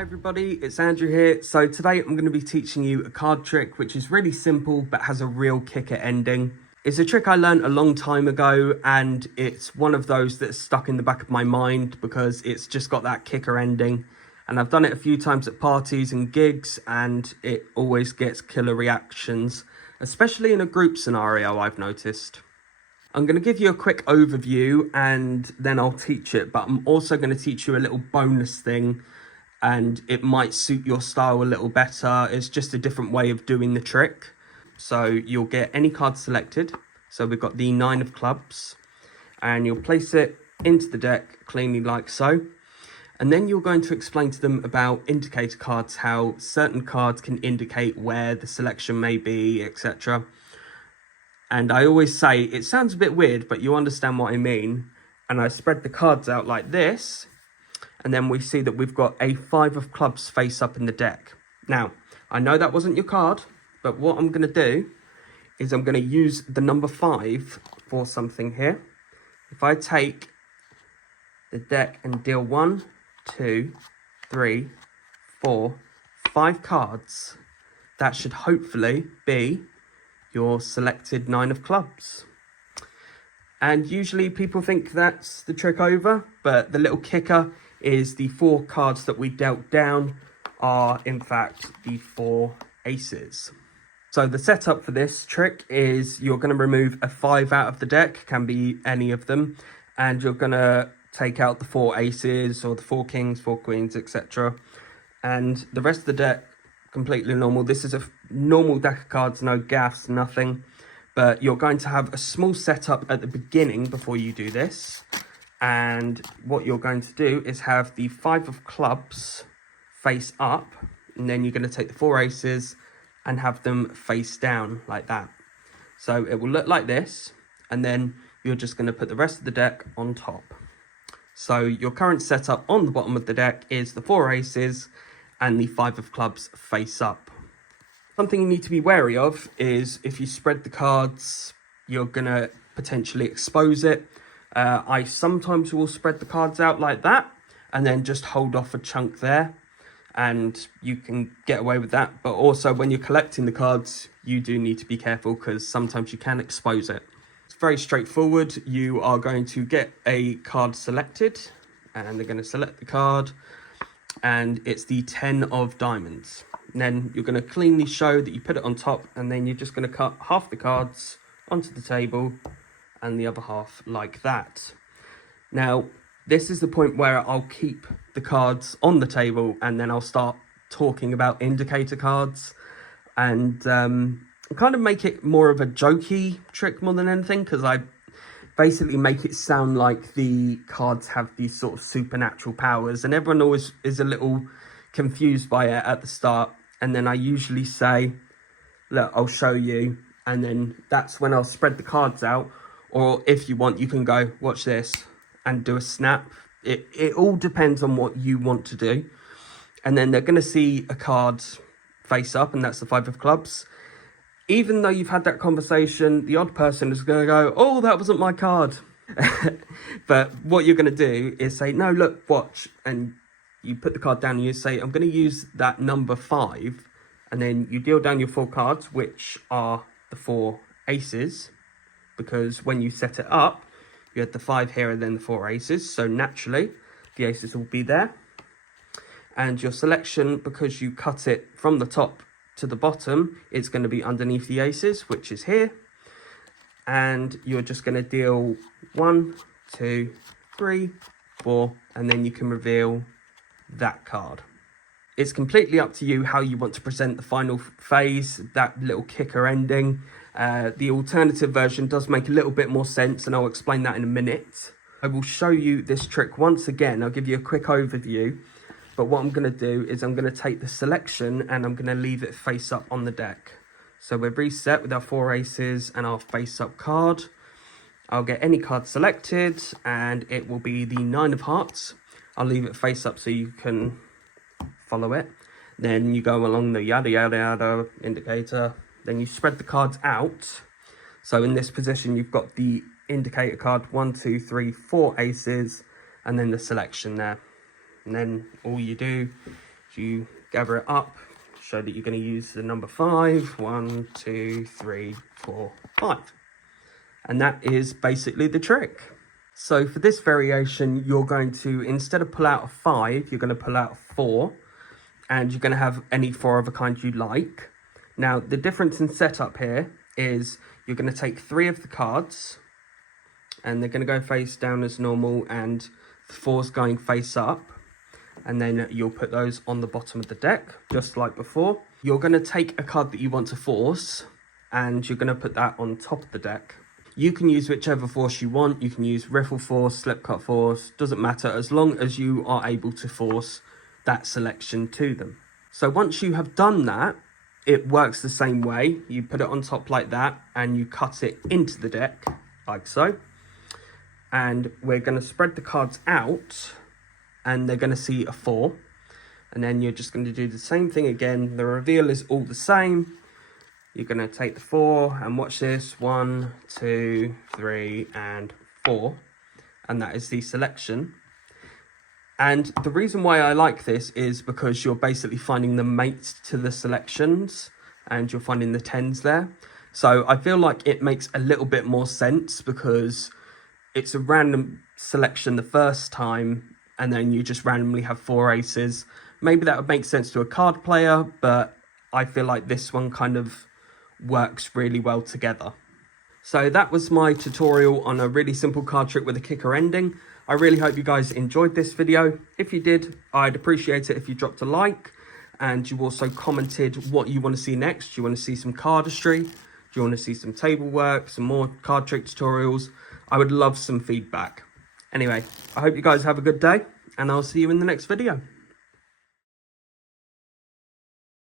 Hi everybody, it's Andrew here. So today I'm going to be teaching you a card trick which is really simple but has a real kicker ending. It's a trick I learned a long time ago and it's one of those that's stuck in the back of my mind because it's just got that kicker ending. And I've done it a few times at parties and gigs and it always gets killer reactions, especially in a group scenario I've noticed. I'm going to give you a quick overview and then I'll teach it, but I'm also going to teach you a little bonus thing and it might suit your style a little better. It's just a different way of doing the trick. So you'll get any card selected. So we've got the 9 of clubs and you'll place it into the deck cleanly like so. And then you're going to explain to them about indicator cards, how certain cards can indicate where the selection may be, etc. And I always say, it sounds a bit weird, but you understand what I mean. And I spread the cards out like this. And then we see that we've got a 5 of clubs face up in the deck. Now, I know that wasn't your card, but what I'm going to do is I'm going to use the number 5 for something here. If I take the deck and deal 1, 2, 3, 4, 5 cards, that should hopefully be your selected 9 of clubs. And usually people think that's the trick over, but the little kicker is the 4 cards that we dealt down are in fact the 4 aces. So the setup for this trick is you're going to remove a 5 out of the deck, can be any of them, and you're going to take out the 4 aces or the 4 kings, 4 queens, etc. And the rest of the deck, completely normal. This is a normal deck of cards, no gaffs, nothing. But you're going to have a small setup at the beginning before you do this. And what you're going to do is have the 5 of clubs face up. And then you're going to take the 4 aces and have them face down like that. So it will look like this. And then you're just going to put the rest of the deck on top. So your current setup on the bottom of the deck is the 4 aces and the 5 of clubs face up. Something you need to be wary of is if you spread the cards, you're going to potentially expose it. I sometimes will spread the cards out like that and then just hold off a chunk there and you can get away with that. But also when you're collecting the cards, you do need to be careful because sometimes you can expose it. It's very straightforward. You are going to get a card selected and they're going to select the card and it's the 10 of diamonds. And then you're going to cleanly show that you put it on top and then you're just going to cut half the cards onto the table and the other half like that. Now, this is the point where I'll keep the cards on the table and then I'll start talking about indicator cards and kind of make it more of a jokey trick more than anything because I basically make it sound like the cards have these sort of supernatural powers and everyone always is a little confused by it at the start. And then I usually say, look, I'll show you. And then that's when I'll spread the cards out. Or if you want, you can go, watch this and do a snap. It all depends on what you want to do. And then they're going to see a card face up, and that's the 5 of clubs. Even though you've had that conversation, the odd person is going to go, oh, that wasn't my card. But what you're going to do is say, no, look, watch. And you put the card down and you say, I'm going to use that number 5. And then you deal down your 4 cards, which are the 4 aces. Because when you set it up, you had the 5 here and then the 4 aces. So naturally, the aces will be there. And your selection, because you cut it from the top to the bottom, it's going to be underneath the aces, which is here. And you're just going to deal 1, 2, 3, 4, and then you can reveal that card. It's completely up to you how you want to present the final phase, that little kicker ending. The alternative version does make a little bit more sense and I'll explain that in a minute. I will show you this trick once again. I'll give you a quick overview. But what I'm going to do is I'm going to take the selection and I'm going to leave it face up on the deck. So we're reset with our 4 aces and our face up card. I'll get any card selected and it will be the 9 of hearts. I'll leave it face up so you can follow it. Then you go along the yada yada yada indicator. Then you spread the cards out. So in this position, you've got the indicator card 1, 2, 3, 4 aces, and then the selection there. And then all you do So you gather it up, show that you're going to use the number 5. 1, 2, 3, 4, 5. And that is basically the trick. So for this variation, you're going to, instead of pull out a 5, you're going to pull out a 4. And you're going to have any 4 of a kind you like. Now, the difference in setup here is you're going to take 3 of the cards, and they're going to go face down as normal, and the 4's going face up. And then you'll put those on the bottom of the deck, just like before. You're going to take a card that you want to force, and you're going to put that on top of the deck. You can use whichever force you want. You can use Riffle Force, Slip Cut Force, doesn't matter, as long as you are able to force that selection to them. So once you have done that, it works the same way. You put it on top like that, and you cut it into the deck, like so. And we're going to spread the cards out, and they're going to see a 4. And then you're just going to do the same thing again. The reveal is all the same. You're going to take the 4 and watch this. 1, 2, 3, and 4. And that is the selection. And the reason why I like this is because you're basically finding the mates to the selections, and you're finding the 10s there. So I feel like it makes a little bit more sense because it's a random selection the first time, and then you just randomly have 4 aces. Maybe that would make sense to a card player, but I feel like this one kind of works really well together. So that was my tutorial on a really simple card trick with a kicker ending. I really hope you guys enjoyed this video. If you did, I'd appreciate it if you dropped a like, and you also commented what you want to see next. Do you want to see some cardistry? Do you want to see some table work, some more card trick tutorials? I would love some feedback. Anyway, I hope you guys have a good day, and I'll see you in the next video.